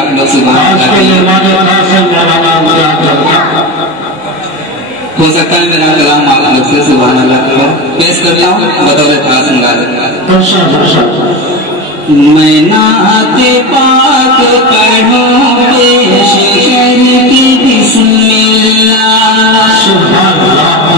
आप लोग हो सकता है मेरा कलाम आप लोग से सुभान अल्लाह पेश करता हूँ बदौलत हासिल मैं नाते पाक पढ़ूं पेश करके बिस्मिल्लाह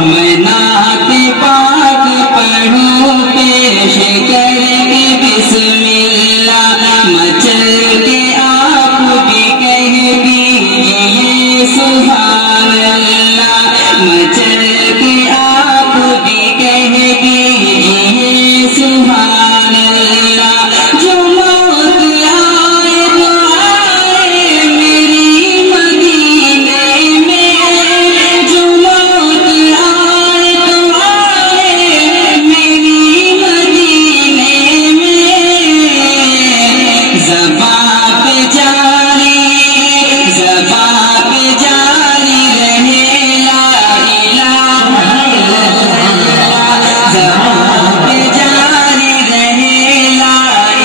मैं नाते पाक पढ़ूं पेश करके बिस्मिल्लाह मचल के आप भी कह दीजिए सुभान अल्लाह मचल के आप भी कह दीजिए सुभान अल्लाह जो मौत आए तो आए मेरी मदीने में जो मौत आए तो आए मेरी मदीने में ज़बां पे जारी रहे ला इलाहा इल्लल्लाह ज़बां पे जारी रहे ला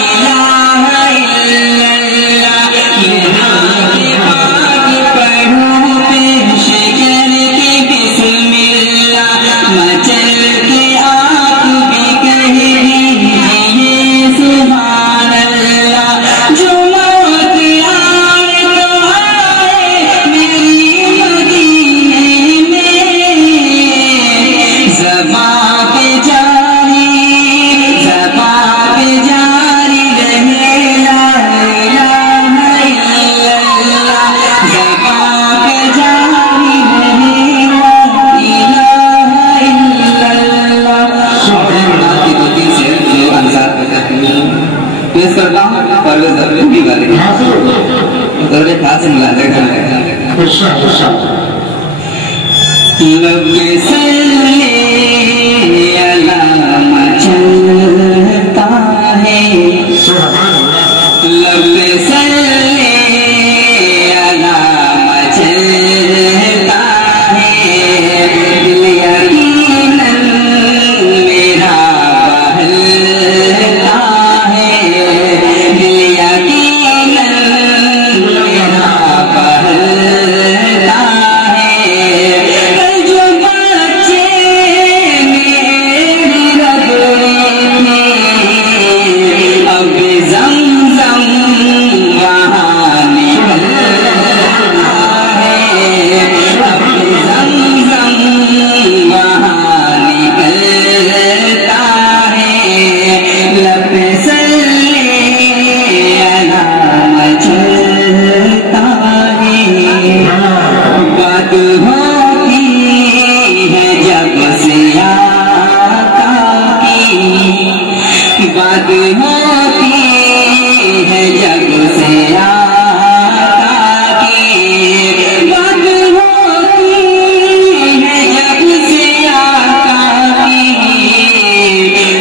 इलाहा इल्लल्लाह ये नाते पाक पढ़ूं पेश करके बिस्मिल्लाह मचल के आप भी कह दीजिए सुभान अल्लाह जो मौत आए तो आए मेरी मदीने में ज़बां पे जारी रहे ला इलाहा इल्लल्लाह ज़बां पे जारी रहे ला इलाहा इल्लल्लाह नाती दो तीन से जो अंसार पेश करता हूँ परवेज़ अब्दुल की गाली दौरे खास मिला देगा लब्बे सल्ले अला मचलता है लब्बे सल्ले अला मचलता है दिल यकीनन मेरा बहलता है दिल यकीनन मेरा बहलता है जो बच्चे मेरी रगड़ी थी अब ज़मज़म वहाँ निकलता है अब ज़मज़म वहाँ निकलता है लब सल्ले अला मचलता है बात होती है जब से आका की बात होती है जब से आका की बात होती है जब से आका की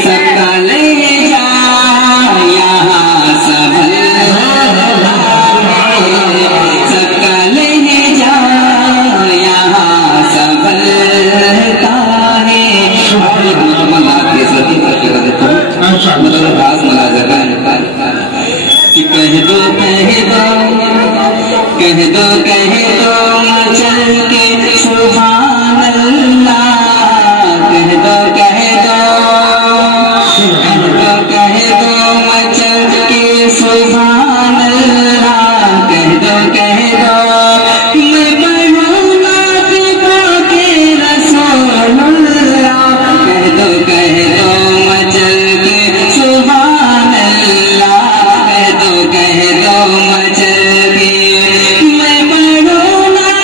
सबका ले जा यहाँ संभलता है सबका ले जा यहाँ संभलता है मतलब राज मला जगह कि कह दो मचल के सुभान अल्लाह कह दो मचल के सुभान अल्लाह कह दो मैं पढ़ूं नात पाके रसूलुल्लाह कह दो मचल के सुभान अल्लाह कह दो मचल के मैं पढ़ूं नात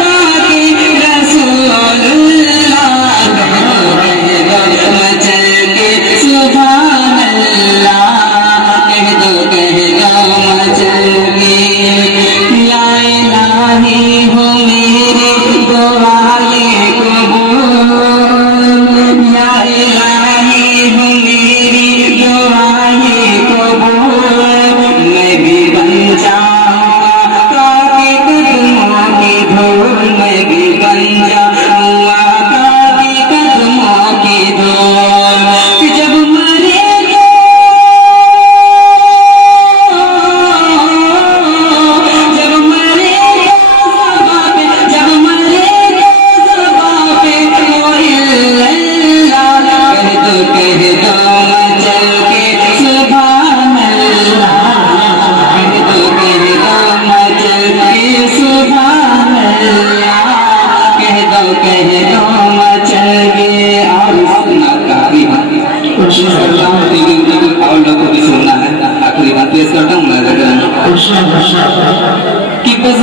पाके रसूलुल्लाह कह दो मचल के सुभान अल्लाह कह दो मचल के या इलाही हो मेरे दुआए कबूल या इलाही हो मेरी दुआए कबूल मैं भी बन जाऊंगा काके कदमों की धूल मैं भी बन जाऊंगा काके कदमों की धूल पेश करता हूँ, लेकिन और लोग को भी सुनना है। आखिरी बात पेश करता हूँ मैं कि बस